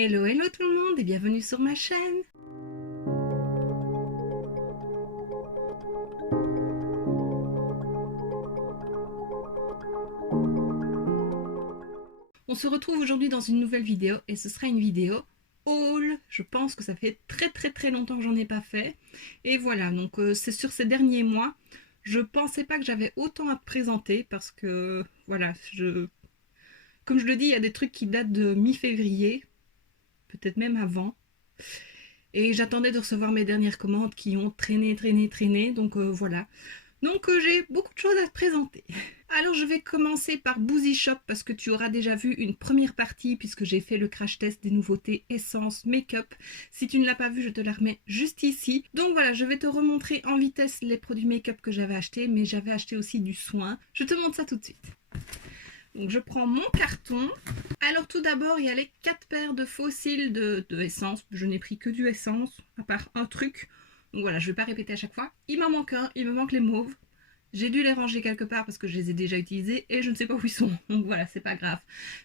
Hello, hello tout le monde et bienvenue sur ma chaîne. On se retrouve aujourd'hui dans une nouvelle vidéo et ce sera une vidéo haul. Je pense que ça fait très longtemps que j'en ai pas fait. Et voilà, donc c'est sur ces derniers mois. Je pensais pas que j'avais autant à te présenter parce que voilà, comme je le dis, il y a des trucs qui datent de mi-février, peut-être même avant. Et j'attendais de recevoir mes dernières commandes qui ont traîné. Donc voilà. Donc j'ai beaucoup de choses à te présenter. Alors je vais commencer par Boozy Shop parce que tu auras déjà vu une première partie puisque j'ai fait le crash test des nouveautés essence, make-up. Si tu ne l'as pas vu, je te la remets juste ici. Donc voilà, je vais te remontrer en vitesse les produits make-up que j'avais achetés, mais j'avais acheté aussi du soin. Je te montre ça tout de suite. Donc je prends mon carton. Alors tout d'abord, il y a les 4 paires de faux cils de essence. Je n'ai pris que du essence, à part un truc. Donc voilà, je ne vais pas répéter à chaque fois. Il m'en manque un, il me manque les mauves. J'ai dû les ranger quelque part parce que je les ai déjà utilisés et je ne sais pas où ils sont. Donc voilà, c'est pas grave.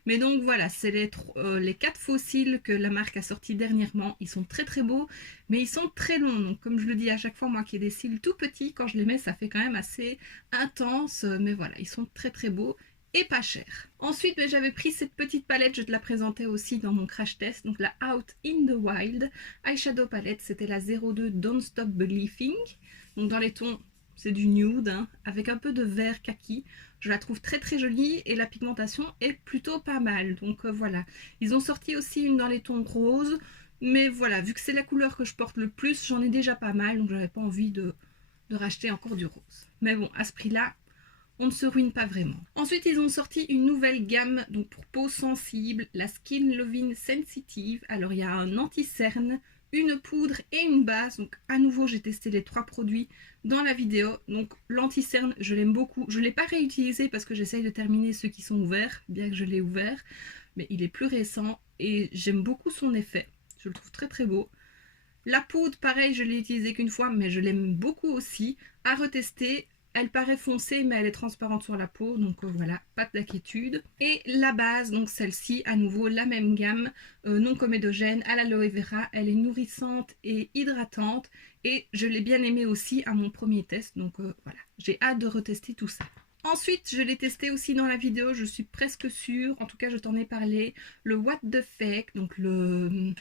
Mais donc voilà, c'est les 4 faux cils que la marque a sortis dernièrement. Ils sont très beaux, mais ils sont très longs. Donc comme je le dis à chaque fois, moi qui ai des cils tout petits, quand je les mets, ça fait quand même assez intense. Mais voilà, ils sont très beaux et pas cher. Ensuite, j'avais pris cette petite palette, je te la présentais aussi dans mon crash test, donc la Out in the Wild Eyeshadow Palette, c'était la 02 Don't Stop Believing. Donc dans les tons, c'est du nude, hein, avec un peu de vert kaki. Je la trouve très jolie et la pigmentation est plutôt pas mal. Donc voilà. Ils ont sorti aussi une dans les tons roses, mais voilà, vu que c'est la couleur que je porte le plus, j'en ai déjà pas mal, donc j'avais pas envie de racheter encore du rose. Mais bon, à ce prix-là, on ne se ruine pas vraiment. Ensuite, ils ont sorti une nouvelle gamme donc pour peau sensible, la Skin Loving Sensitive. Alors, il y a un anti-cerne, une poudre et une base. Donc, à nouveau, j'ai testé les 3 produits dans la vidéo. Donc, l'anti-cerne, je l'aime beaucoup. Je ne l'ai pas réutilisé parce que j'essaye de terminer ceux qui sont ouverts, bien que je l'ai ouvert. Mais il est plus récent et j'aime beaucoup son effet. Je le trouve très beau. La poudre, pareil, je l'ai utilisée qu'une fois, mais je l'aime beaucoup aussi. À retester. Elle paraît foncée, mais elle est transparente sur la peau, donc voilà, pas d'inquiétude. Et la base, donc celle-ci, à nouveau la même gamme, non comédogène, à l'aloe vera. Elle est nourrissante et hydratante, et je l'ai bien aimée aussi à mon premier test, donc voilà, j'ai hâte de retester tout ça. Ensuite, je l'ai testé aussi dans la vidéo, je suis presque sûre, en tout cas je t'en ai parlé, le What the Fake, donc le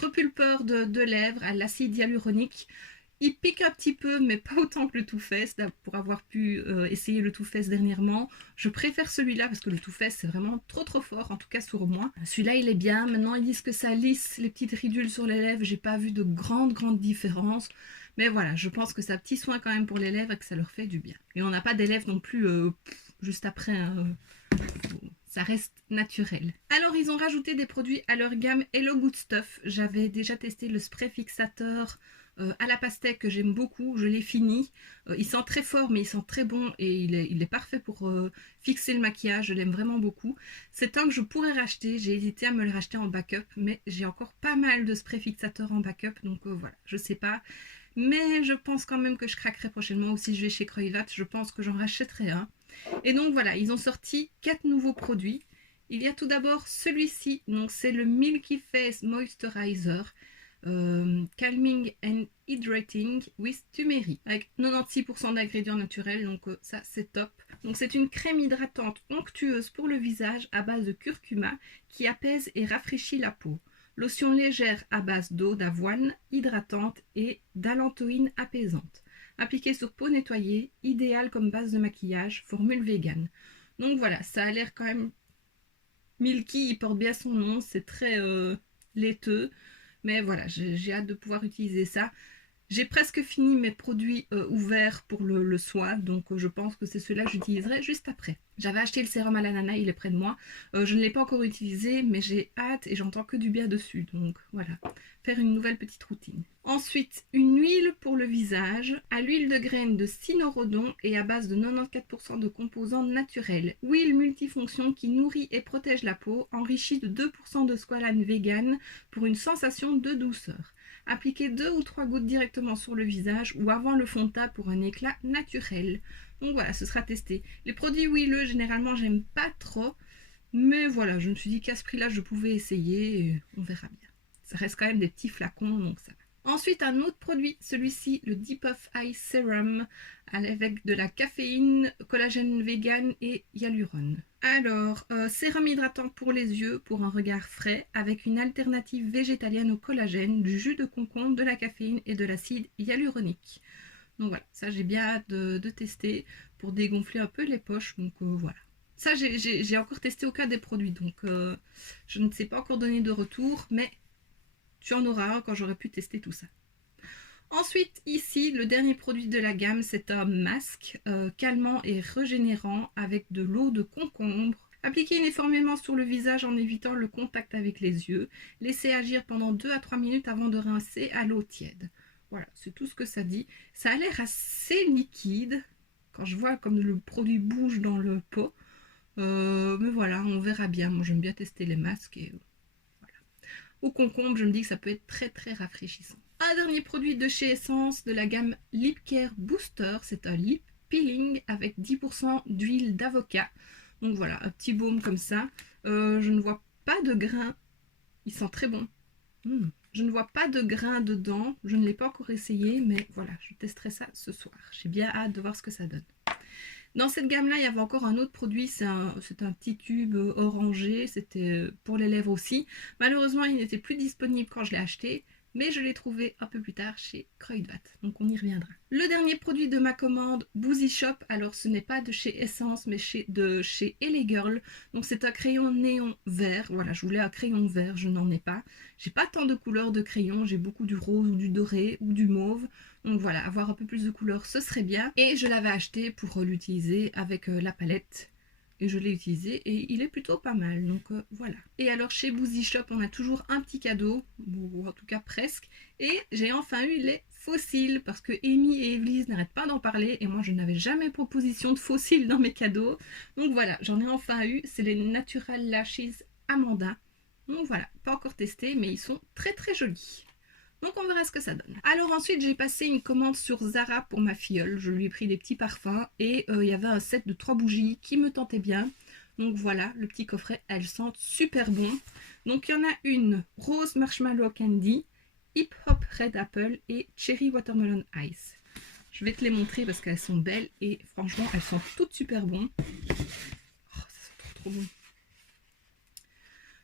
repulpeur de lèvres à l'acide hyaluronique. Il pique un petit peu, mais pas autant que le Too Faced, pour avoir pu essayer le Too Faced dernièrement. Je préfère celui-là parce que le Too Faced, c'est vraiment trop fort, en tout cas sur moi. Celui-là, il est bien. Maintenant, ils disent que ça lisse les petites ridules sur les lèvres. J'ai pas vu de grande différence. Mais voilà, je pense que c'est un petit soin quand même pour les lèvres et que ça leur fait du bien. Et on n'a pas des lèvres non plus juste après. Ça reste naturel. Alors, ils ont rajouté des produits à leur gamme Hello Good Stuff. J'avais déjà testé le spray fixateur à la pastèque que j'aime beaucoup, je l'ai fini. Il sent très fort mais il sent très bon et il est parfait pour fixer le maquillage, je l'aime vraiment beaucoup. C'est un que je pourrais racheter, j'ai hésité à me le racheter en backup, mais j'ai encore pas mal de spray fixateur en backup, donc voilà, je sais pas. Mais je pense quand même que je craquerai prochainement, ou si je vais chez Croivat, je pense que j'en rachèterai un. Et donc voilà, ils ont sorti 4 nouveaux produits. Il y a tout d'abord celui-ci, donc c'est le Milky Face Moisturizer. Calming and Hydrating with Turmeric avec 96% d'ingrédients naturels, donc ça c'est top. Donc c'est une crème hydratante onctueuse pour le visage à base de curcuma qui apaise et rafraîchit la peau. Lotion légère à base d'eau d'avoine hydratante et d'allantoïne apaisante. Appliquée sur peau nettoyée, idéal comme base de maquillage, formule vegan. Donc voilà, ça a l'air quand même Milky, il porte bien son nom, c'est très laiteux. Mais voilà, j'ai hâte de pouvoir utiliser ça. J'ai presque fini mes produits ouverts pour le soin, donc je pense que c'est ceux-là que j'utiliserai juste après. J'avais acheté le sérum à l'ananas, il est près de moi. Je ne l'ai pas encore utilisé, mais j'ai hâte et j'entends que du bien dessus. Donc voilà, faire une nouvelle petite routine. Ensuite, une huile pour le visage à l'huile de graines de cynorrhodon et à base de 94% de composants naturels. Huile multifonction qui nourrit et protège la peau, enrichie de 2% de squalane vegan pour une sensation de douceur. Appliquez 2 ou 3 gouttes directement sur le visage ou avant le fond de teint pour un éclat naturel. Donc voilà, ce sera testé. Les produits huileux, généralement, j'aime pas trop. Mais voilà, je me suis dit qu'à ce prix-là, je pouvais essayer et on verra bien. Ça reste quand même des petits flacons, donc ça va. Ensuite, un autre produit, celui-ci, le Deep of Eye Serum, avec de la caféine, collagène vegan et hyalurone. Alors, sérum hydratant pour les yeux, pour un regard frais, avec une alternative végétalienne au collagène, du jus de concombre, de la caféine et de l'acide hyaluronique. Donc voilà, ça j'ai bien hâte de tester pour dégonfler un peu les poches, donc voilà. Ça, j'ai encore testé aucun des produits, donc je ne sais pas encore donner de retour, mais tu en auras un quand j'aurai pu tester tout ça. Ensuite, ici, le dernier produit de la gamme, c'est un masque calmant et régénérant avec de l'eau de concombre. Appliquez uniformément sur le visage en évitant le contact avec les yeux. Laissez agir pendant 2 à 3 minutes avant de rincer à l'eau tiède. Voilà, c'est tout ce que ça dit. Ça a l'air assez liquide, quand je vois comme le produit bouge dans le pot. Mais voilà, on verra bien. Moi, j'aime bien tester les masques et voilà. Au concombre, je me dis que ça peut être très très rafraîchissant. Un dernier produit de chez Essence de la gamme Lip Care Booster, c'est un lip peeling avec 10% d'huile d'avocat. Donc voilà, un petit baume comme ça. Je ne vois pas de grains. Il sent très bon. Je ne vois pas de grains dedans. Je ne l'ai pas encore essayé, mais voilà, je testerai ça ce soir. J'ai bien hâte de voir ce que ça donne. Dans cette gamme-là, il y avait encore un autre produit, c'est un petit tube orangé, c'était pour les lèvres aussi. Malheureusement, il n'était plus disponible quand je l'ai acheté, mais je l'ai trouvé un peu plus tard chez Kruidvat, donc on y reviendra. Le dernier produit de ma commande, Boozy Shop, alors ce n'est pas de chez Essence, mais de chez LA Girl, donc c'est un crayon néon vert, voilà, je voulais un crayon vert, je n'en ai pas. J'ai pas tant de couleurs de crayon, j'ai beaucoup du rose ou du doré ou du mauve, donc voilà, avoir un peu plus de couleurs, ce serait bien. Et je l'avais acheté pour l'utiliser avec la palette. Et je l'ai utilisé et il est plutôt pas mal. Donc voilà. Et alors chez Boozy Shop, on a toujours un petit cadeau, ou en tout cas presque. Et j'ai enfin eu les fossiles parce que Amy et Evelise n'arrêtent pas d'en parler. Et moi, je n'avais jamais proposition de fossiles dans mes cadeaux. Donc voilà, j'en ai enfin eu. C'est les Natural Lashes Amanda. Donc voilà, pas encore testé, mais ils sont très très jolis. Donc on verra ce que ça donne. Alors ensuite j'ai passé une commande sur Zara pour ma filleule. Je lui ai pris des petits parfums et il y avait un set de 3 bougies qui me tentait bien. Donc voilà, le petit coffret, elles sentent super bon. Donc il y en a une Rose Marshmallow Candy, Hip Hop Red Apple et Cherry Watermelon Ice. Je vais te les montrer parce qu'elles sont belles et franchement elles sentent toutes super bon. Oh, ça sent trop trop bon.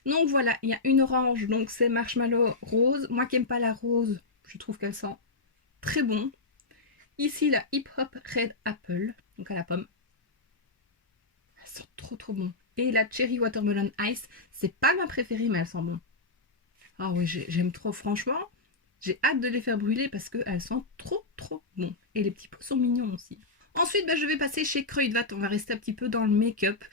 Donc voilà, il y a une orange, donc c'est marshmallow rose. Moi qui n'aime pas la rose, je trouve qu'elle sent très bon. Ici la Hip Hop Red Apple, donc à la pomme. Elle sent trop trop bon. Et la Cherry Watermelon Ice, c'est pas ma préférée, mais elle sent bon. Ah oui, j'aime trop, franchement. J'ai hâte de les faire brûler parce qu'elles sentent trop trop bon. Et les petits pots sont mignons aussi. Ensuite, je vais passer chez Kruidvat. On va rester un petit peu dans le make-up.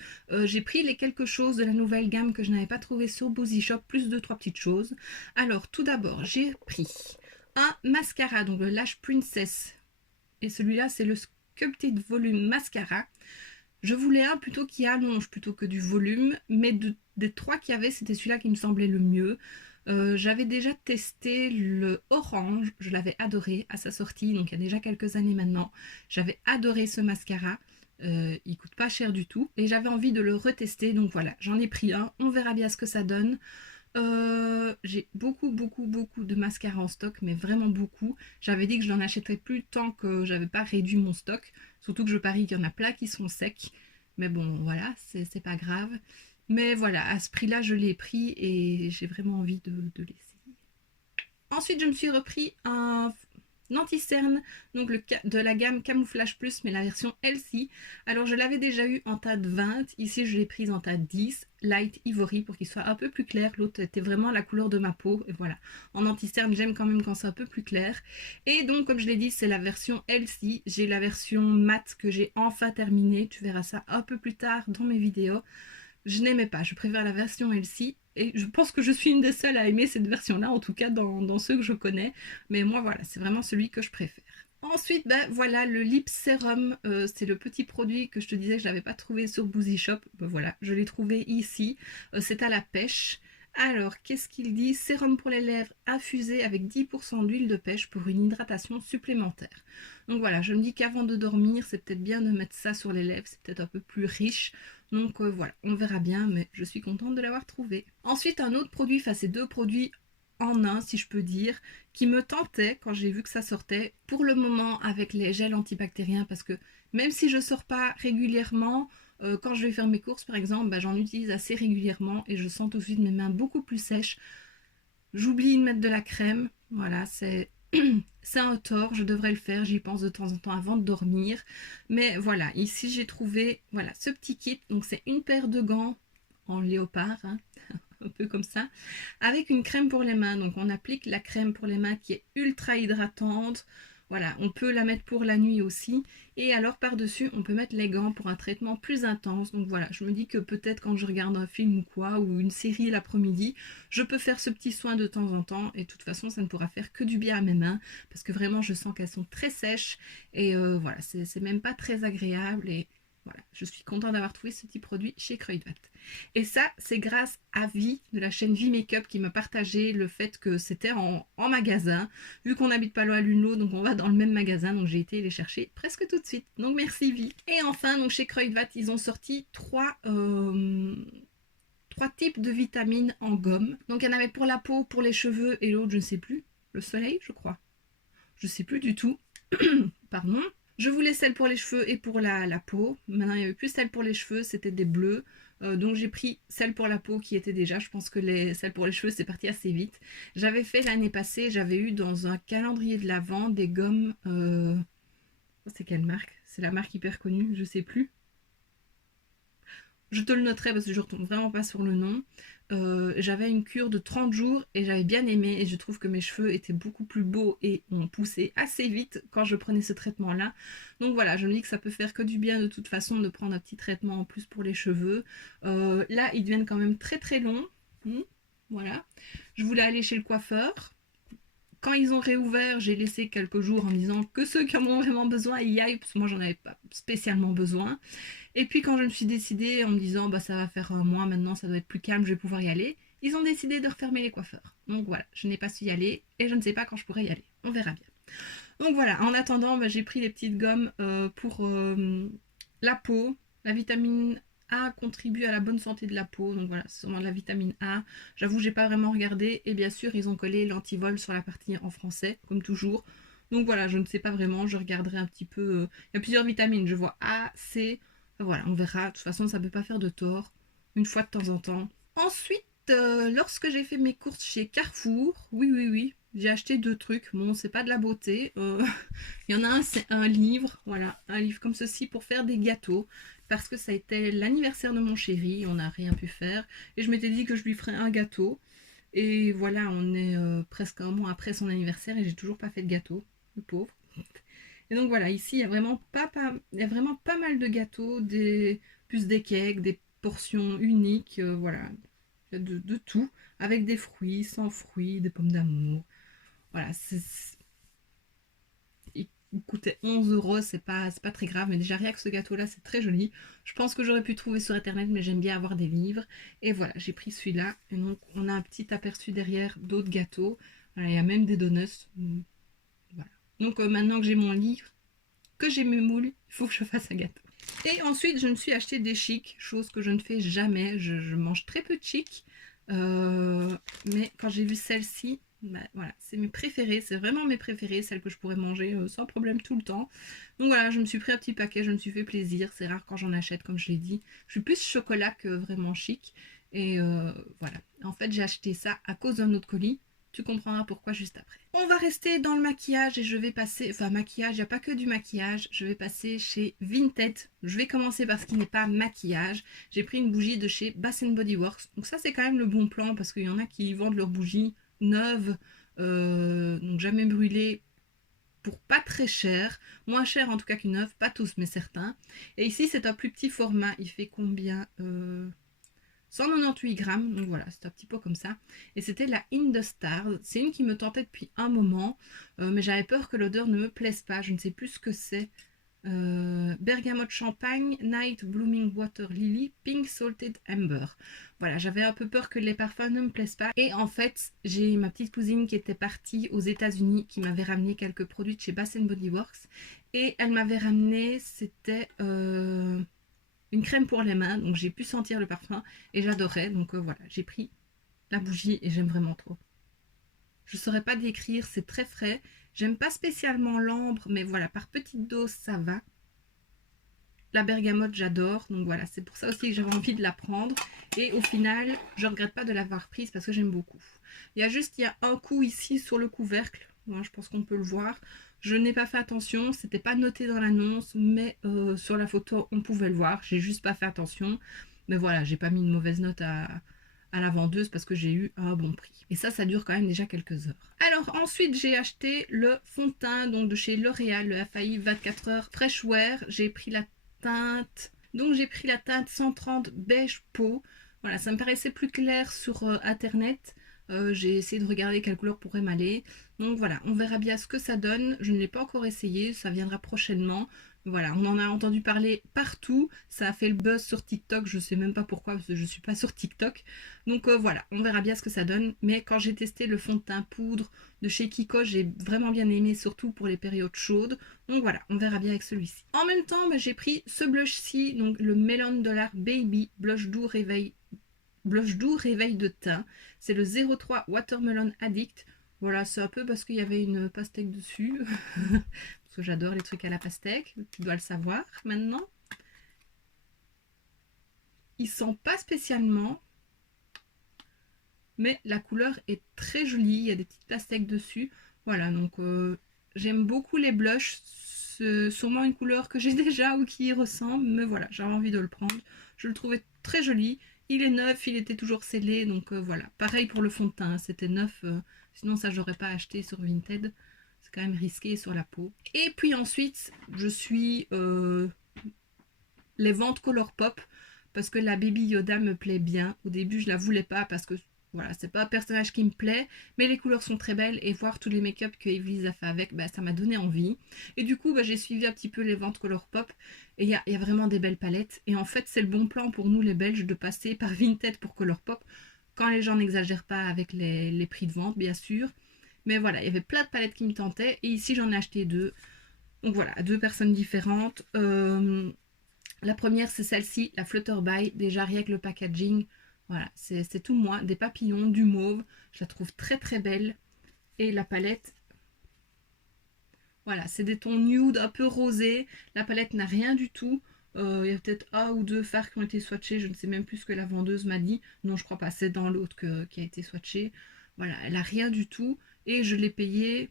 J'ai pris les quelque chose de la nouvelle gamme que je n'avais pas trouvé sur Boozy Shop, plus 2-3 petites choses. Alors, tout d'abord, j'ai pris un mascara, donc le Lash Princess. Et celui-là, c'est le Sculpted Volume Mascara. Je voulais un plutôt qui allonge plutôt que du volume, mais des 3 qu'il y avait, c'était celui-là qui me semblait le mieux. J'avais déjà testé le orange, je l'avais adoré à sa sortie, donc il y a déjà quelques années maintenant. J'avais adoré ce mascara, il coûte pas cher du tout, et j'avais envie de le retester, donc voilà, j'en ai pris un, on verra bien ce que ça donne. J'ai beaucoup de mascara en stock, mais vraiment beaucoup. J'avais dit que je n'en achèterais plus tant que j'avais pas réduit mon stock, surtout que je parie qu'il y en a plein qui sont secs, mais bon voilà, c'est pas grave. Mais voilà, à ce prix-là, je l'ai pris et j'ai vraiment envie de l'essayer. Ensuite, je me suis repris un anti-cerne, donc de la gamme Camouflage Plus, mais la version LC. Alors, je l'avais déjà eu en tas de 20. Ici, je l'ai prise en tas de 10, Light Ivory, pour qu'il soit un peu plus clair. L'autre était vraiment la couleur de ma peau. Et voilà, en anti-cerne, j'aime quand même quand c'est un peu plus clair. Et donc, comme je l'ai dit, c'est la version LC. J'ai la version matte que j'ai enfin terminée. Tu verras ça un peu plus tard dans mes vidéos. Je n'aimais pas, je préfère la version LC et je pense que je suis une des seules à aimer cette version-là, en tout cas dans ceux que je connais. Mais moi voilà, c'est vraiment celui que je préfère. Ensuite, voilà, le Lip Serum, c'est le petit produit que je te disais que je n'avais pas trouvé sur Boozy Shop. Voilà, je l'ai trouvé ici. C'est à la pêche Alors, qu'est-ce qu'il dit? Sérum pour les lèvres infusé avec 10% d'huile de pêche pour une hydratation supplémentaire. Donc voilà, je me dis qu'avant de dormir, c'est peut-être bien de mettre ça sur les lèvres, c'est peut-être un peu plus riche. Donc voilà, on verra bien, mais je suis contente de l'avoir trouvé. Ensuite, un autre produit, enfin ces deux produits en un, si je peux dire, qui me tentait quand j'ai vu que ça sortait. Pour le moment, avec les gels antibactériens, parce que même si je sors pas régulièrement, quand je vais faire mes courses par exemple, j'en utilise assez régulièrement et je sens tout de suite mes mains beaucoup plus sèches. J'oublie de mettre de la crème, voilà, c'est c'est un tort, je devrais le faire, j'y pense de temps en temps avant de dormir. Mais voilà, ici j'ai trouvé voilà, ce petit kit, donc c'est une paire de gants en léopard, hein, un peu comme ça, avec une crème pour les mains. Donc on applique la crème pour les mains qui est ultra hydratante. Voilà, on peut la mettre pour la nuit aussi. Et alors par-dessus, on peut mettre les gants pour un traitement plus intense. Donc voilà, je me dis que peut-être quand je regarde un film ou quoi, ou une série l'après-midi, je peux faire ce petit soin de temps en temps. Et de toute façon, ça ne pourra faire que du bien à mes mains. Parce que vraiment, je sens qu'elles sont très sèches. Et voilà, c'est même pas très agréable. Et voilà, je suis contente d'avoir trouvé ce petit produit chez Kruidvat. Et ça, c'est grâce à Vi de la chaîne Vi Makeup qui m'a partagé le fait que c'était en magasin. Vu qu'on n'habite pas loin à l'une l'autre, donc on va dans le même magasin, donc j'ai été les chercher presque tout de suite. Donc merci Vi. Et enfin, donc chez Kruidvat, ils ont sorti trois types de vitamines en gomme. Donc il y en avait pour la peau, pour les cheveux et l'autre, je ne sais plus. Le soleil, je crois. Je ne sais plus du tout. Pardon. Je voulais celle pour les cheveux et pour la peau. Maintenant, il n'y avait plus celle pour les cheveux, c'était des bleus. Donc j'ai pris celle pour la peau qui était déjà. Je pense que celle pour les cheveux, c'est parti assez vite. J'avais fait l'année passée, j'avais eu dans un calendrier de l'Avent des gommes. C'est quelle marque? C'est la marque hyper connue, je sais plus. Je te le noterai parce que je ne retombe vraiment pas sur le nom. J'avais une cure de 30 jours et j'avais bien aimé et je trouve que mes cheveux étaient beaucoup plus beaux et ont poussé assez vite quand je prenais ce traitement là. Donc voilà, je me dis que ça peut faire que du bien de toute façon de prendre un petit traitement en plus pour les cheveux. Là ils deviennent quand même très très longs. Voilà, je voulais aller chez le coiffeur. Quand ils ont réouvert, j'ai laissé quelques jours en me disant que ceux qui en ont vraiment besoin y aillent, parce que moi j'en avais pas spécialement besoin. Et puis quand je me suis décidée en me disant ça va faire un mois maintenant, ça doit être plus calme, je vais pouvoir y aller, ils ont décidé de refermer les coiffeurs. Donc voilà, je n'ai pas su y aller et je ne sais pas quand je pourrai y aller. On verra bien. Donc voilà, en attendant, j'ai pris les petites gommes pour la peau. La vitamine A contribue à la bonne santé de la peau, donc voilà, c'est sûrement de la vitamine A. J'avoue, j'ai pas vraiment regardé et bien sûr, ils ont collé l'antivol sur la partie en français, comme toujours. Donc voilà, je ne sais pas vraiment, je regarderai un petit peu. Il y a plusieurs vitamines, je vois A, C. Voilà, on verra. De toute façon, ça ne peut pas faire de tort. Une fois de temps en temps. Ensuite, lorsque j'ai fait mes courses chez Carrefour, oui, j'ai acheté deux trucs. Bon, c'est pas de la beauté. Il y en a un, c'est un livre. Voilà, un livre comme ceci pour faire des gâteaux. Parce que ça a été l'anniversaire de mon chéri. On n'a rien pu faire. Et je m'étais dit que je lui ferais un gâteau. Et voilà, on est presque un mois après son anniversaire et j'ai toujours pas fait de gâteau. Le pauvre. Et donc voilà, ici il y a vraiment il y a vraiment pas mal de gâteaux, plus des cakes, des portions uniques, voilà, de tout, avec des fruits, sans fruits, des pommes d'amour. Voilà, il coûtait 11 €, c'est pas très grave, mais déjà rien que ce gâteau-là, c'est très joli. Je pense que j'aurais pu trouver sur internet, mais j'aime bien avoir des livres. Et voilà, j'ai pris celui-là. Et donc on a un petit aperçu derrière d'autres gâteaux. Voilà, il y a même des donuts. Voilà. Donc maintenant que j'ai mon livre, que j'ai mes moules, il faut que je fasse un gâteau. Et ensuite, je me suis acheté des chics, chose que je ne fais jamais. Je mange très peu de chics. Mais quand j'ai vu celle-ci, voilà, c'est mes préférées, c'est vraiment mes préférées, celles que je pourrais manger sans problème tout le temps. Donc voilà, je me suis pris un petit paquet, je me suis fait plaisir. C'est rare quand j'en achète, comme je l'ai dit. Je suis plus chocolat que vraiment chic. Et voilà. En fait, j'ai acheté ça à cause d'un autre colis. Tu comprendras pourquoi juste après. On va rester dans le maquillage et je vais passer, enfin maquillage, il n'y a pas que du maquillage, je vais passer chez Vinted. Je vais commencer par ce qui n'est pas maquillage. J'ai pris une bougie de chez Bath Body Works. Donc ça c'est quand même le bon plan parce qu'il y en a qui vendent leurs bougies neuves, donc jamais brûlées, pour pas très cher, moins cher en tout cas qu'une neuve, pas tous mais certains. Et ici c'est un plus petit format, il fait combien 198 grammes, donc voilà, c'est un petit peu comme ça. Et c'était la In the Stars. C'est une qui me tentait depuis un moment, mais j'avais peur que l'odeur ne me plaise pas. Je ne sais plus ce que c'est. Bergamote Champagne, Night Blooming Water Lily, Pink Salted Amber. Voilà, j'avais un peu peur que les parfums ne me plaisent pas. Et en fait, j'ai ma petite cousine qui était partie aux États-Unis qui m'avait ramené quelques produits de chez Bath Body Works. Et elle m'avait ramené, c'était une crème pour les mains. Donc j'ai pu sentir le parfum et j'adorais. Donc voilà, j'ai pris la bougie et j'aime vraiment trop. Je ne saurais pas décrire, c'est très frais. J'aime pas spécialement l'ambre, mais voilà, par petite dose, ça va. La bergamote, j'adore. Donc voilà, c'est pour ça aussi que j'avais envie de la prendre. Et au final, je ne regrette pas de l'avoir prise parce que j'aime beaucoup. Il y a un coup ici sur le couvercle. Moi, je pense qu'on peut le voir. Je n'ai pas fait attention. C'était pas noté dans l'annonce, mais sur la photo, on pouvait le voir. J'ai juste pas fait attention. Mais voilà, j'ai pas mis une mauvaise note à la vendeuse parce que j'ai eu un bon prix. Et ça dure quand même déjà quelques heures. Alors ensuite, j'ai acheté le fond de teint donc de chez L'Oréal, le FAI 24 heures Fresh Wear. J'ai pris la teinte. Donc j'ai pris la teinte 130 beige peau. Voilà, ça me paraissait plus clair sur internet. J'ai essayé de regarder quelle couleur pourrait m'aller. Donc voilà, on verra bien ce que ça donne. Je ne l'ai pas encore essayé, ça viendra prochainement. Voilà, on en a entendu parler partout. Ça a fait le buzz sur TikTok. Je ne sais même pas pourquoi, parce que je ne suis pas sur TikTok. Donc voilà, on verra bien ce que ça donne. Mais quand j'ai testé le fond de teint poudre de chez Kiko, j'ai vraiment bien aimé, surtout pour les périodes chaudes. Donc voilà, on verra bien avec celui-ci. En même temps, j'ai pris ce blush-ci, donc le Melon Dollar Baby Blush doux réveil de teint. C'est le 03 Watermelon Addict. Voilà, c'est un peu parce qu'il y avait une pastèque dessus. Parce que j'adore les trucs à la pastèque. Tu dois le savoir maintenant. Il sent pas spécialement. Mais la couleur est très jolie. Il y a des petites pastèques dessus. Voilà, donc j'aime beaucoup les blushs. C'est sûrement une couleur que j'ai déjà ou qui y ressemble. Mais voilà, j'avais envie de le prendre. Je le trouvais très joli. Il est neuf, il était toujours scellé. Donc voilà, pareil pour le fond de teint. C'était neuf. Sinon ça, j'aurais pas acheté sur Vinted. C'est quand même risqué sur la peau. Et puis ensuite, je suis les ventes Colourpop parce que la Baby Yoda me plaît bien. Au début, je la voulais pas parce que voilà, c'est pas un personnage qui me plaît, mais les couleurs sont très belles et voir tous les make-up que Evelise a fait avec, ça m'a donné envie. Et du coup, j'ai suivi un petit peu les ventes Colourpop et il y a vraiment des belles palettes. Et en fait, c'est le bon plan pour nous les Belges de passer par Vinted pour Colourpop quand les gens n'exagèrent pas avec les prix de vente, bien sûr. Mais voilà, il y avait plein de palettes qui me tentaient et ici j'en ai acheté deux. Donc voilà, deux personnes différentes. La première, c'est celle-ci, la Flutterby. Déjà, rien que le packaging, voilà, c'est tout moi. Des papillons, du mauve. Je la trouve très très belle. Et la palette, voilà, c'est des tons nude, un peu rosés. La palette n'a rien du tout. Il y a peut-être un ou deux fards qui ont été swatchés. Je ne sais même plus ce que la vendeuse m'a dit. Non, je crois pas. C'est dans l'autre qui a été swatché. Voilà, elle a rien du tout. Et je l'ai payé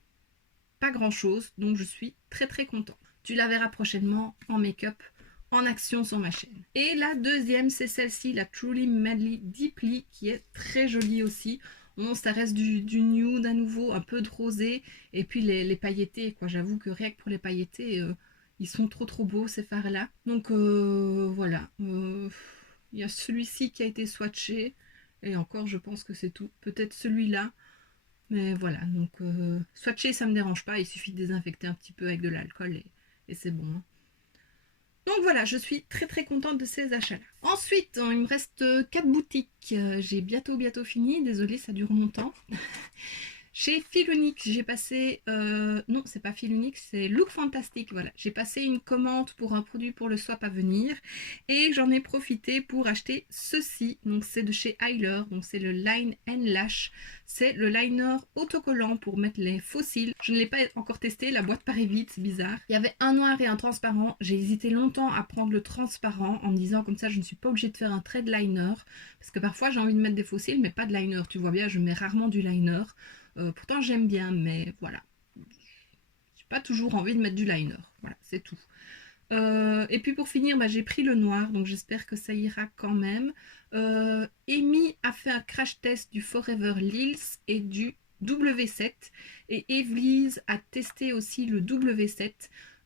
pas grand-chose. Donc, je suis très très contente. Tu la verras prochainement en make-up en action sur ma chaîne. Et la deuxième, c'est celle-ci, la Truly Madly Deeply, qui est très jolie aussi. Bon, ça reste du nude à nouveau, un peu de rosé, et puis les pailletés, quoi. J'avoue que rien que pour les pailletés, ils sont trop beaux ces fards-là. Donc voilà, il y a celui-ci qui a été swatché, et encore je pense que c'est tout. Peut-être celui-là, mais voilà, donc swatcher ça me dérange pas, il suffit de désinfecter un petit peu avec de l'alcool et c'est bon. Hein. Donc voilà, je suis très très contente de ces achats-là. Ensuite, il me reste 4 boutiques. J'ai bientôt fini. Désolée, ça dure longtemps. Chez Philonix, j'ai passé... non, c'est pas Philonix, c'est Look Fantastic. Voilà, j'ai passé une commande pour un produit pour le swap à venir. Et j'en ai profité pour acheter ceci. Donc c'est de chez Eyler. Donc c'est le Line and Lash. C'est le liner autocollant pour mettre les faux cils. Je ne l'ai pas encore testé, la boîte paraît vide, c'est bizarre. Il y avait un noir et un transparent. J'ai hésité longtemps à prendre le transparent en me disant comme ça je ne suis pas obligée de faire un trait de liner. Parce que parfois j'ai envie de mettre des faux cils mais pas de liner. Tu vois bien, je mets rarement du liner. Pourtant j'aime bien, mais voilà. J'ai pas toujours envie de mettre du liner. Voilà, c'est tout. Et puis pour finir, j'ai pris le noir, donc j'espère que ça ira quand même. Amy a fait un crash test du Forever Lils et du W7. Et Evelise a testé aussi le W7.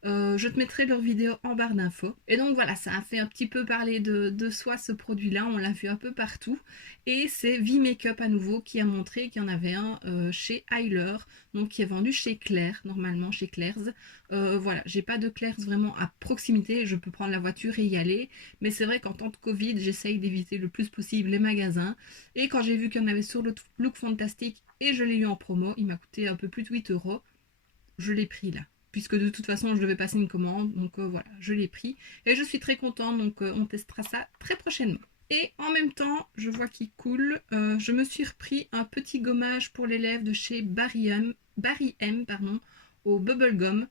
Je te mettrai leur vidéo en barre d'infos. Et donc voilà, ça a fait un petit peu parler de soi ce produit-là, on l'a vu un peu partout. Et c'est V-Makeup à nouveau qui a montré qu'il y en avait un chez Hyler, donc qui est vendu chez Claire, normalement chez Claire's. Voilà, j'ai pas de Claire's vraiment à proximité, je peux prendre la voiture et y aller. Mais c'est vrai qu'en temps de Covid, j'essaye d'éviter le plus possible les magasins. Et quand j'ai vu qu'il y en avait sur le Look Fantastic et je l'ai eu en promo, il m'a coûté un peu plus de 8 €, je l'ai pris là. Puisque de toute façon je devais passer une commande, donc voilà, je l'ai pris. Et je suis très contente, donc on testera ça très prochainement. Et en même temps, je vois qu'il coule, je me suis repris un petit gommage pour les lèvres de chez Barry M pardon, au Bubblegum.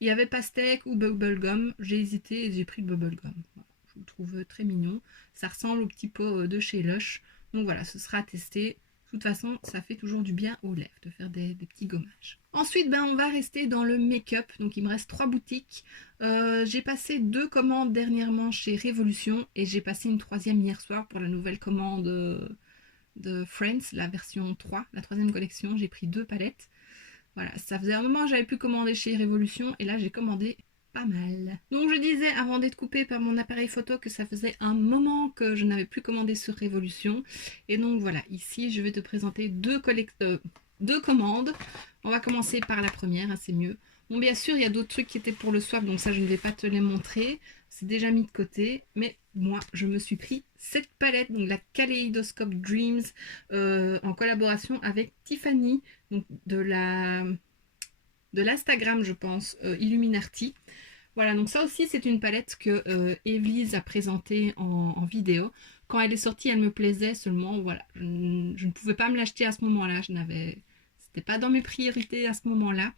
Il y avait pastèque ou bubblegum, j'ai hésité et j'ai pris le bubblegum. Voilà, je le trouve très mignon. Ça ressemble au petit pot de chez Lush. Donc voilà, ce sera à tester. De toute façon, ça fait toujours du bien aux lèvres de faire des petits gommages. Ensuite, on va rester dans le make-up. Donc il me reste 3 boutiques. J'ai passé 2 commandes dernièrement chez Révolution et j'ai passé une 3e hier soir pour la nouvelle commande de Friends, la version 3, la 3e collection. J'ai pris 2 palettes. Voilà, ça faisait un moment que j'avais pu commander chez Révolution et là j'ai commandé pas mal. Donc je disais avant d'être coupée par mon appareil photo que ça faisait un moment que je n'avais plus commandé sur Révolution. Et donc voilà, ici je vais te présenter deux commandes. On va commencer par la première, hein, c'est mieux. Bon, bien sûr, il y a d'autres trucs qui étaient pour le swap, donc ça je ne vais pas te les montrer. C'est déjà mis de côté, mais moi je me suis pris cette palette, donc la Kaleidoscope Dreams, en collaboration avec Tiffany, donc de l'Instagram je pense, Illuminati. Voilà, donc ça aussi c'est une palette que Evely's a présentée en vidéo. Quand elle est sortie, elle me plaisait, seulement voilà, je ne pouvais pas me l'acheter à ce moment-là, c'était pas dans mes priorités à ce moment-là.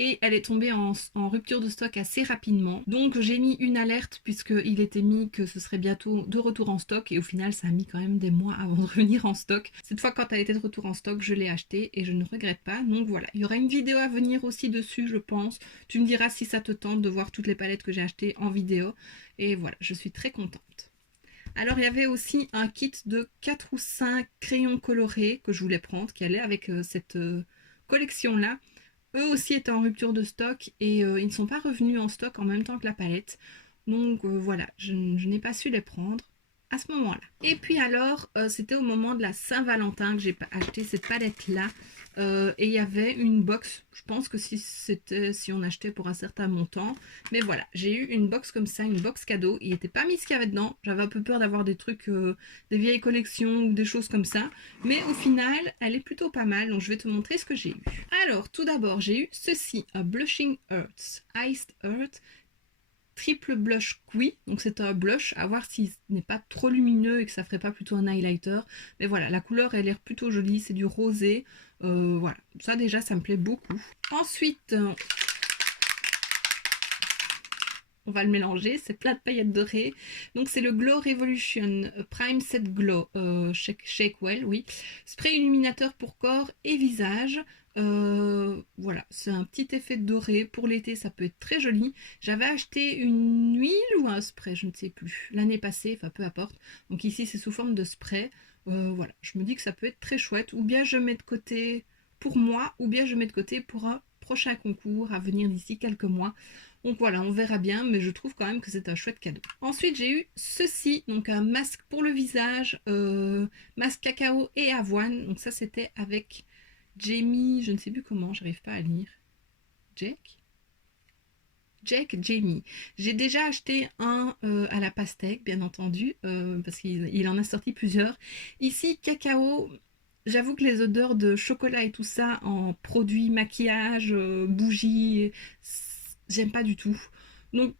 Et elle est tombée en rupture de stock assez rapidement. Donc j'ai mis une alerte puisqu'il était mis que ce serait bientôt de retour en stock. Et au final, ça a mis quand même des mois avant de revenir en stock. Cette fois, quand elle était de retour en stock, je l'ai achetée et je ne regrette pas. Donc voilà, il y aura une vidéo à venir aussi dessus, je pense. Tu me diras si ça te tente de voir toutes les palettes que j'ai achetées en vidéo. Et voilà, je suis très contente. Alors il y avait aussi un kit de 4 ou 5 crayons colorés que je voulais prendre, qui allait avec cette collection-là. Eux aussi étaient en rupture de stock et ils ne sont pas revenus en stock en même temps que la palette. Donc voilà, je n'ai pas su les prendre à ce moment-là. Et puis alors, c'était au moment de la Saint-Valentin que j'ai acheté cette palette-là. Et il y avait une box, je pense que si on achetait pour un certain montant. Mais voilà, j'ai eu une box comme ça, une box cadeau. Il n'était pas mis ce qu'il y avait dedans. J'avais un peu peur d'avoir des trucs, des vieilles collections ou des choses comme ça. Mais au final, elle est plutôt pas mal. Donc je vais te montrer ce que j'ai eu. Alors, tout d'abord, j'ai eu ceci, un Blushing Earths, Iced Earth. Triple blush Qui, donc c'est un blush, à voir s'il n'est pas trop lumineux et que ça ferait pas plutôt un highlighter. Mais voilà, la couleur elle a l'air plutôt jolie, c'est du rosé. Voilà, ça déjà ça me plaît beaucoup. Ensuite, on va le mélanger, c'est plein de paillettes dorées. Donc c'est le Glow Revolution Prime Set Glow Shakewell, oui. Spray illuminateur pour corps et visage. Voilà, c'est un petit effet doré. Pour l'été, ça peut être très joli. J'avais acheté une huile ou un spray, je ne sais plus, l'année passée, enfin peu importe. Donc ici, c'est sous forme de spray. Voilà, je me dis que ça peut être très chouette. Ou bien je mets de côté pour moi, ou bien je mets de côté pour un prochain concours à venir d'ici quelques mois. Donc voilà, on verra bien, mais je trouve quand même que c'est un chouette cadeau. Ensuite, j'ai eu ceci, donc un masque pour le visage, masque cacao et avoine. Donc ça, c'était avec Jamie, je ne sais plus comment, j'arrive pas à lire. Jamie. J'ai déjà acheté un à la pastèque, bien entendu, parce qu'il en a sorti plusieurs. Ici, cacao. J'avoue que les odeurs de chocolat et tout ça en produits maquillage, bougies, j'aime pas du tout. Donc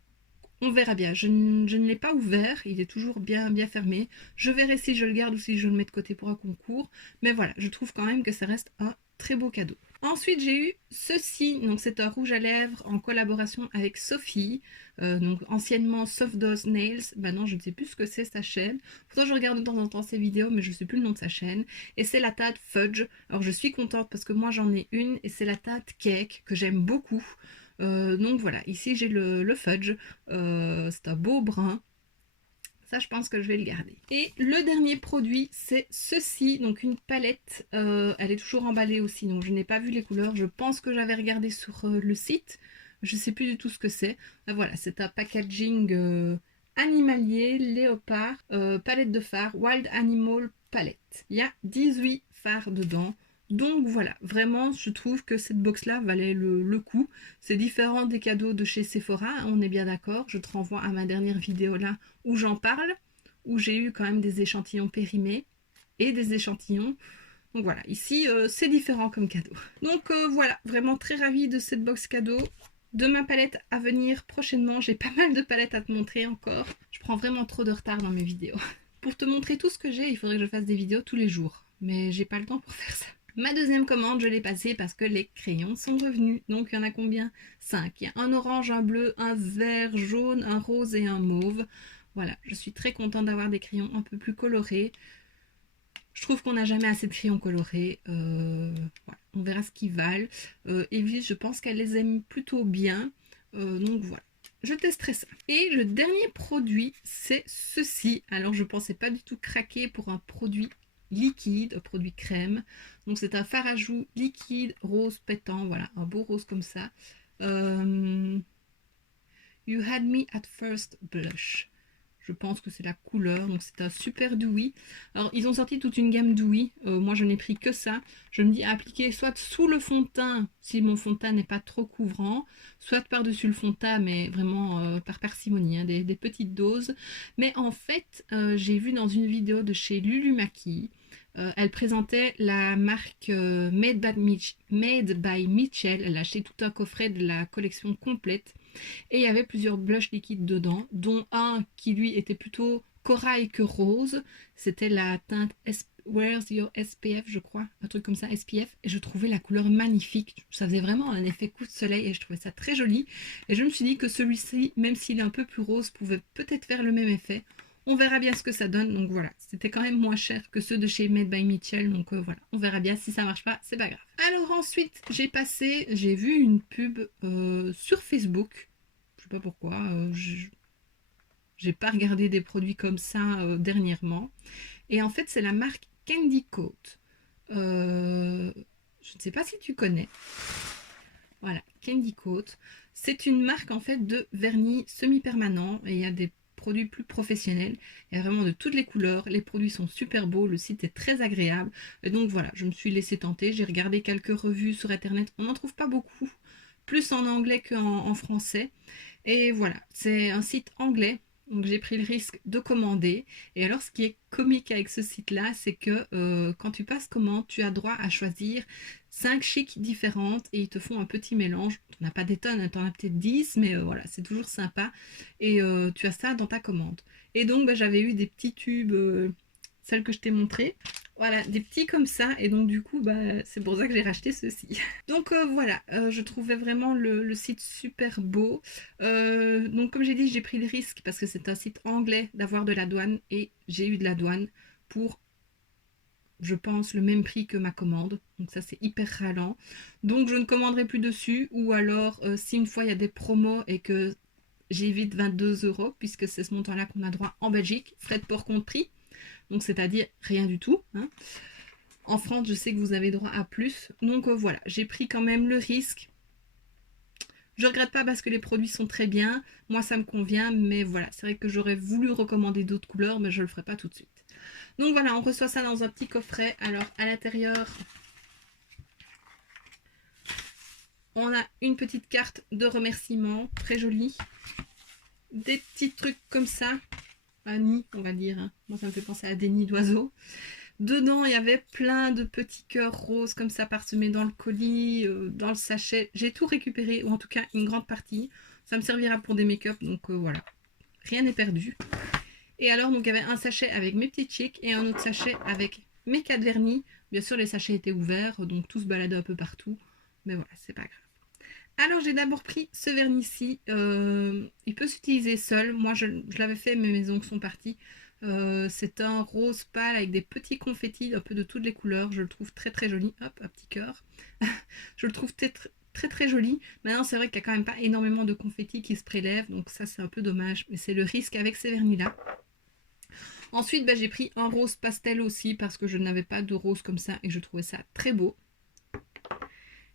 on verra bien. Je ne l'ai pas ouvert, il est toujours bien fermé. Je verrai si je le garde ou si je le mets de côté pour un concours. Mais voilà, je trouve quand même que ça reste un très beau cadeau. Ensuite, j'ai eu ceci. Donc c'est un rouge à lèvres en collaboration avec Sophie. Donc anciennement Soft Dose Nails. Maintenant, je ne sais plus ce que c'est sa chaîne. Pourtant, je regarde de temps en temps ses vidéos, mais je ne sais plus le nom de sa chaîne. Et c'est la teinte Fudge. Alors je suis contente parce que moi j'en ai une et c'est la teinte Cake que j'aime beaucoup. Donc voilà, ici j'ai le Fudge, c'est un beau brun. Ça, je pense que je vais le garder. Et le dernier produit, c'est ceci, donc une palette. Elle est toujours emballée aussi, donc je n'ai pas vu les couleurs. Je pense que j'avais regardé sur le site. Je sais plus du tout ce que c'est. Voilà, c'est un packaging animalier, léopard, palette de fards, Wild Animal Palette. Il y a 18 fards dedans. Donc voilà, vraiment, je trouve que cette box-là valait le coup. C'est différent des cadeaux de chez Sephora, on est bien d'accord. Je te renvoie à ma dernière vidéo là où j'en parle, où j'ai eu quand même des échantillons périmés et des échantillons. Donc voilà, ici c'est différent comme cadeau. Donc voilà, vraiment très ravie de cette box cadeau. De ma palette à venir prochainement, j'ai pas mal de palettes à te montrer encore. Je prends vraiment trop de retard dans mes vidéos. Pour te montrer tout ce que j'ai, il faudrait que je fasse des vidéos tous les jours. Mais j'ai pas le temps pour faire ça. Ma deuxième commande, je l'ai passée parce que les crayons sont revenus. Donc il y en a combien? 5. Il y a un orange, un bleu, un vert, jaune, un rose et un mauve. Voilà, je suis très contente d'avoir des crayons un peu plus colorés. Je trouve qu'on n'a jamais assez de crayons colorés. Voilà. On verra ce qu'ils valent. Evie, je pense qu'elle les aime plutôt bien. Donc voilà. Je testerai ça. Et le dernier produit, c'est ceci. Alors, je ne pensais pas du tout craquer pour un produit liquide, un produit crème. Donc, c'est un fard à joues liquide, rose pétant. Voilà, un beau rose comme ça. You Had Me at First Blush. Je pense que c'est la couleur, donc c'est un super dewy. Alors ils ont sorti toute une gamme dewy, moi je n'ai pris que ça. Je me dis à appliquer soit sous le fond de teint si mon fond de teint n'est pas trop couvrant, soit par-dessus le fond de teint mais vraiment par parcimonie, hein, des petites doses. Mais en fait j'ai vu dans une vidéo de chez Lulu Maki, elle présentait la marque Made by Mitchell, elle a acheté tout un coffret de la collection complète. Et il y avait plusieurs blushs liquides dedans, dont un qui lui était plutôt corail que rose. C'était la teinte Where's Your SPF, je crois, un truc comme ça, SPF. Et je trouvais la couleur magnifique. Ça faisait vraiment un effet coup de soleil et je trouvais ça très joli. Et je me suis dit que celui-ci, même s'il est un peu plus rose, pouvait peut-être faire le même effet. On verra bien ce que ça donne. Donc voilà, c'était quand même moins cher que ceux de chez Made by Mitchell. Donc voilà, on verra bien. Si ça marche pas, c'est pas grave. Alors ensuite, j'ai vu une pub sur Facebook. Je sais pas pourquoi. J'ai pas regardé des produits comme ça dernièrement. Et en fait, c'est la marque Candy Coat. Je ne sais pas si tu connais. Voilà, Candy Coat. C'est une marque en fait de vernis semi-permanent et il y a des produits plus professionnels. Il y a vraiment de toutes les couleurs. Les produits sont super beaux. Le site est très agréable. Et donc voilà, je me suis laissée tenter. J'ai regardé quelques revues sur internet. On n'en trouve pas beaucoup. Plus en anglais qu'en français. Et voilà, c'est un site anglais. Donc j'ai pris le risque de commander. Et alors ce qui est comique avec ce site-là, c'est que quand tu passes commande, tu as droit à choisir 5 chics différentes et ils te font un petit mélange. Tu n'as pas des tonnes, tu en as peut-être 10, mais voilà, c'est toujours sympa. Et tu as ça dans ta commande. Et donc bah, j'avais eu des petits tubes, celles que je t'ai montrées. Voilà, des petits comme ça. Et donc du coup, bah, c'est pour ça que j'ai racheté ceci. Donc voilà, je trouvais vraiment le site super beau. Donc comme j'ai dit, j'ai pris le risque parce que c'est un site anglais d'avoir de la douane et j'ai eu de la douane pour, je pense, le même prix que ma commande. Donc ça c'est hyper ralent. Donc je ne commanderai plus dessus ou alors si une fois il y a des promos et que j'évite 22 euros puisque c'est ce montant-là qu'on a droit en Belgique, frais de port compris. Donc c'est-à-dire rien du tout. Hein. En France, je sais que vous avez droit à plus. Donc voilà, j'ai pris quand même le risque. Je regrette pas parce que les produits sont très bien. Moi, ça me convient. Mais voilà, c'est vrai que j'aurais voulu recommander d'autres couleurs, mais je le ferai pas tout de suite. Donc voilà, on reçoit ça dans un petit coffret. Alors à l'intérieur, on a une petite carte de remerciement, très jolie. Des petits trucs comme ça. Un nid, on va dire. Hein. Moi, ça me fait penser à des nids d'oiseaux. Dedans, il y avait plein de petits cœurs roses comme ça parsemés dans le colis, dans le sachet. J'ai tout récupéré, ou en tout cas une grande partie. Ça me servira pour des make-up, donc voilà. Rien n'est perdu. Et alors, donc, il y avait un sachet avec mes petits chics et un autre sachet avec mes 4 vernis. Bien sûr, les sachets étaient ouverts, donc tout se baladait un peu partout. Mais voilà, c'est pas grave. Alors, j'ai d'abord pris ce vernis-ci. Il peut s'utiliser seul. Moi, je l'avais fait, mais mes ongles sont partis. C'est un rose pâle avec des petits confettis, un peu de toutes les couleurs. Je le trouve très très joli. Hop, un petit cœur. Je le trouve très très joli. Maintenant, c'est vrai qu'il n'y a quand même pas énormément de confettis qui se prélèvent. Donc ça, c'est un peu dommage. Mais c'est le risque avec ces vernis-là. Ensuite, bah, j'ai pris un rose pastel aussi parce que je n'avais pas de rose comme ça et je trouvais ça très beau.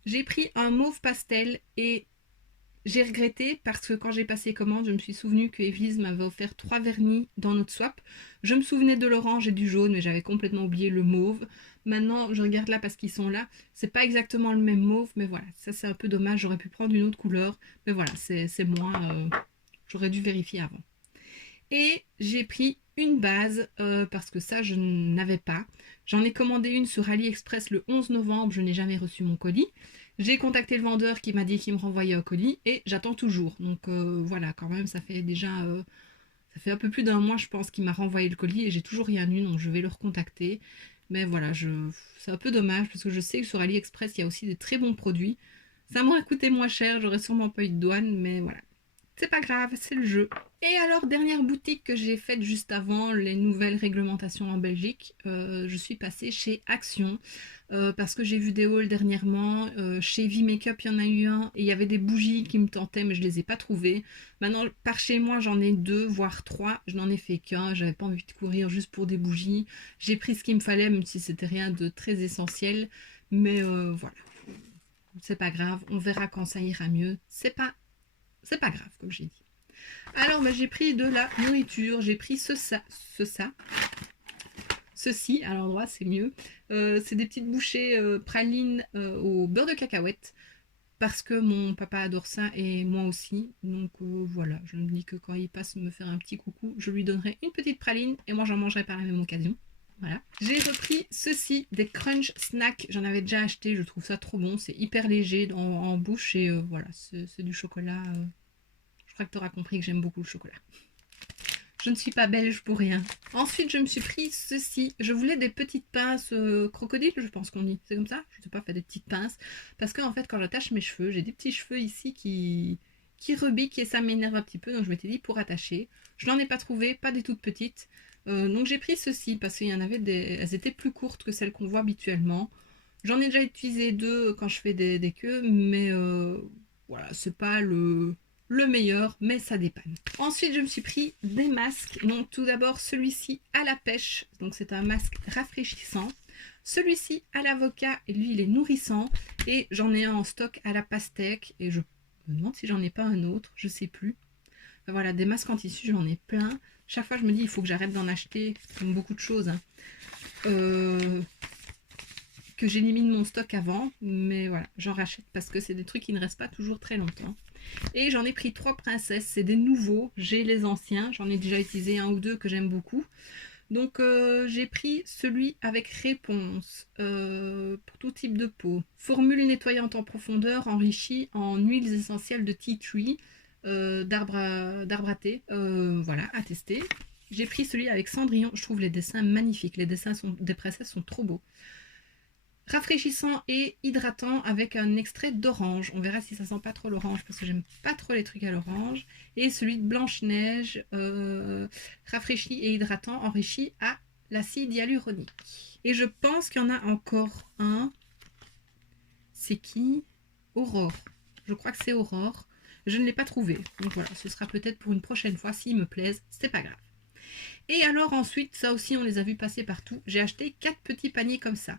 J'ai pris un mauve pastel et j'ai regretté parce que quand j'ai passé commande, je me suis souvenu que Evely's m'avait offert 3 vernis dans notre swap. Je me souvenais de l'orange et du jaune, mais j'avais complètement oublié le mauve. Maintenant, je regarde là parce qu'ils sont là. C'est pas exactement le même mauve, mais voilà, ça c'est un peu dommage. J'aurais pu prendre une autre couleur, mais voilà, c'est moi. J'aurais dû vérifier avant. Et j'ai pris une base parce que ça, je n'avais pas. J'en ai commandé une sur AliExpress le 11 novembre. Je n'ai jamais reçu mon colis. J'ai contacté le vendeur qui m'a dit qu'il me renvoyait un colis et j'attends toujours. Donc voilà, quand même, ça fait déjà ça fait un peu plus d'un mois, je pense, qu'il m'a renvoyé le colis et j'ai toujours rien eu. Donc je vais le recontacter. Mais voilà, c'est un peu dommage parce que je sais que sur AliExpress, il y a aussi des très bons produits. Ça m'aurait coûté moins cher, j'aurais sûrement pas eu de douane, mais voilà. C'est pas grave, c'est le jeu. Et alors, dernière boutique que j'ai faite juste avant les nouvelles réglementations en Belgique, je suis passée chez Action parce que j'ai vu des hauls dernièrement. Chez V-Makeup, il y en a eu un et il y avait des bougies qui me tentaient, mais je les ai pas trouvées. Maintenant, par chez moi, j'en ai 2, voire 3. Je n'en ai fait qu'un. J'avais pas envie de courir juste pour des bougies. J'ai pris ce qu'il me fallait, même si c'était rien de très essentiel. Mais voilà, c'est pas grave. On verra quand ça ira mieux. C'est pas grave, comme j'ai dit. Alors, bah, j'ai pris de la nourriture. J'ai pris ceci, à l'endroit, c'est mieux. C'est des petites bouchées pralines au beurre de cacahuète. Parce que mon papa adore ça et moi aussi. Donc voilà, je me dis que quand il passe me faire un petit coucou, je lui donnerai une petite praline et moi j'en mangerai par la même occasion. Voilà. J'ai repris ceci, des Crunch Snack. J'en avais déjà acheté, je trouve ça trop bon. C'est hyper léger en bouche et voilà, c'est du chocolat. Je crois que tu auras compris que j'aime beaucoup le chocolat. Je ne suis pas belge pour rien. Ensuite, je me suis pris ceci. Je voulais des petites pinces crocodile, je pense qu'on dit. C'est comme ça? Je ne sais pas, faire des petites pinces. Parce que, en fait, quand j'attache mes cheveux, j'ai des petits cheveux ici qui rebiquent et ça m'énerve un petit peu. Donc, je m'étais dit pour attacher. Je n'en ai pas trouvé, pas des toutes petites. Donc, j'ai pris ceci parce qu'il y en avait des. Elles étaient plus courtes que celles qu'on voit habituellement. J'en ai déjà utilisé 2 quand je fais des queues, mais voilà, c'est pas le meilleur, mais ça dépanne. Ensuite, je me suis pris des masques. Donc, tout d'abord, celui-ci à la pêche. Donc, c'est un masque rafraîchissant. Celui-ci à l'avocat, et lui, il est nourrissant. Et j'en ai un en stock à la pastèque. Et je me demande si j'en ai pas un autre, je sais plus. Enfin, voilà, des masques en tissu, j'en ai plein. Chaque fois, je me dis, il faut que j'arrête d'en acheter, comme beaucoup de choses. Hein. Que j'élimine mon stock avant, mais voilà, j'en rachète parce que c'est des trucs qui ne restent pas toujours très longtemps. Et j'en ai pris 3 princesses, c'est des nouveaux, j'ai les anciens, j'en ai déjà utilisé 1 ou 2 que j'aime beaucoup. Donc j'ai pris celui avec réponse pour tout type de peau. Formule nettoyante en profondeur enrichie en huiles essentielles de tea tree, d'arbre à thé, voilà, à tester. J'ai pris celui avec Cendrillon, je trouve les dessins magnifiques, les dessins des princesses sont trop beaux. Rafraîchissant et hydratant avec un extrait d'orange. On verra si ça sent pas trop l'orange parce que j'aime pas trop les trucs à l'orange. Et celui de Blanche-Neige, rafraîchi et hydratant, enrichi à l'acide hyaluronique. Et je pense qu'il y en a encore un. C'est qui? Aurore. Je crois que c'est Aurore. Je ne l'ai pas trouvé. Donc voilà, ce sera peut-être pour une prochaine fois. S'ils me plaisent, c'est pas grave. Et alors ensuite, ça aussi on les a vus passer partout, j'ai acheté 4 petits paniers comme ça.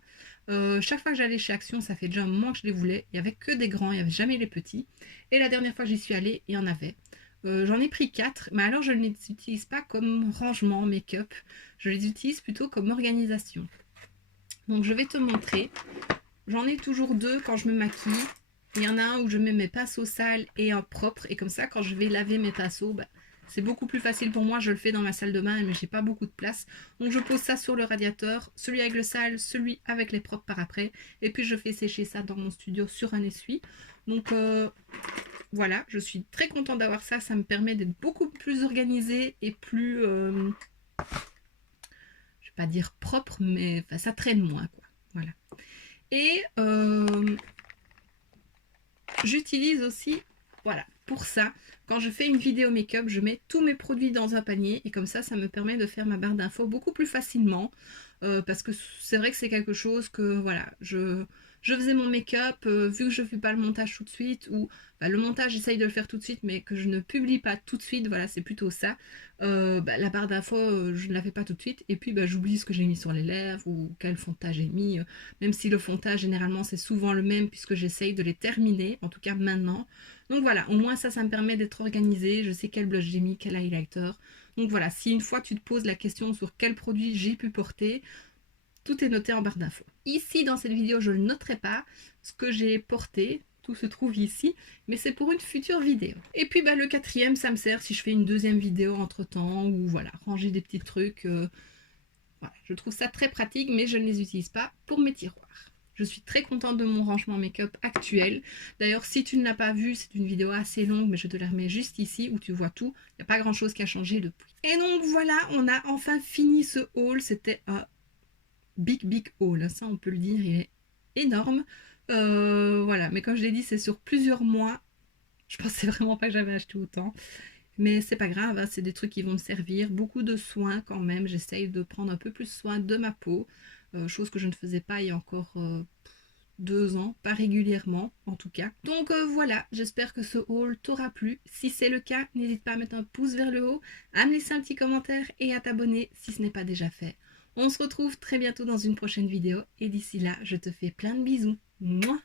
Chaque fois que j'allais chez Action, ça fait déjà un moment que je les voulais, il n'y avait que des grands, il n'y avait jamais les petits. Et la dernière fois que j'y suis allée, il y en avait. J'en ai pris 4, mais alors je ne les utilise pas comme rangement make-up, je les utilise plutôt comme organisation. Donc je vais te montrer, j'en ai toujours 2 quand je me maquille. Il y en a un où je mets mes pinceaux sales et en propre, et comme ça quand je vais laver mes pinceaux, bah, c'est beaucoup plus facile pour moi, je le fais dans ma salle de bain, mais j'ai pas beaucoup de place. Donc je pose ça sur le radiateur, celui avec le sale, celui avec les propres par après. Et puis je fais sécher ça dans mon studio sur un essuie. Donc voilà, je suis très contente d'avoir ça. Ça me permet d'être beaucoup plus organisée et plus, je vais pas dire propre, mais enfin, ça traîne moins, quoi. Voilà. Et j'utilise aussi, voilà, pour ça, quand je fais une vidéo make-up, je mets tous mes produits dans un panier et comme ça me permet de faire ma barre d'infos beaucoup plus facilement parce que c'est vrai que c'est quelque chose que, voilà, je faisais mon make-up, vu que je ne fais pas le montage tout de suite, ou bah, le montage j'essaye de le faire tout de suite mais que je ne publie pas tout de suite, voilà c'est plutôt ça. Bah, la barre d'infos je ne la fais pas tout de suite et puis bah, j'oublie ce que j'ai mis sur les lèvres ou quel fond de teint j'ai mis, même si le fond de teint généralement c'est souvent le même puisque j'essaye de les terminer, en tout cas maintenant. Donc voilà, au moins ça me permet d'être organisée, je sais quel blush j'ai mis, quel highlighter. Donc voilà, si une fois tu te poses la question sur quel produit j'ai pu porter, tout est noté en barre d'infos. Ici, dans cette vidéo, je ne noterai pas ce que j'ai porté. Tout se trouve ici, mais c'est pour une future vidéo. Et puis bah, le quatrième, ça me sert si je fais une deuxième vidéo entre temps, ou voilà, ranger des petits trucs. Voilà. Je trouve ça très pratique, mais je ne les utilise pas pour mes tiroirs. Je suis très contente de mon rangement make-up actuel. D'ailleurs, si tu ne l'as pas vu, c'est une vidéo assez longue, mais je te la remets juste ici où tu vois tout. Il n'y a pas grand chose qui a changé depuis. Et donc voilà, on a enfin fini ce haul. C'était un big haul, ça on peut le dire, il est énorme. Voilà, mais comme je l'ai dit, c'est sur plusieurs mois. Je pensais vraiment pas que j'avais acheté autant. Mais c'est pas grave, hein, c'est des trucs qui vont me servir. Beaucoup de soins quand même. J'essaye de prendre un peu plus soin de ma peau. Chose que je ne faisais pas il y a encore 2 ans, pas régulièrement en tout cas. Donc voilà, j'espère que ce haul t'aura plu. Si c'est le cas, n'hésite pas à mettre un pouce vers le haut, à me laisser un petit commentaire et à t'abonner si ce n'est pas déjà fait. On se retrouve très bientôt dans une prochaine vidéo et d'ici là, je te fais plein de bisous. Mouah.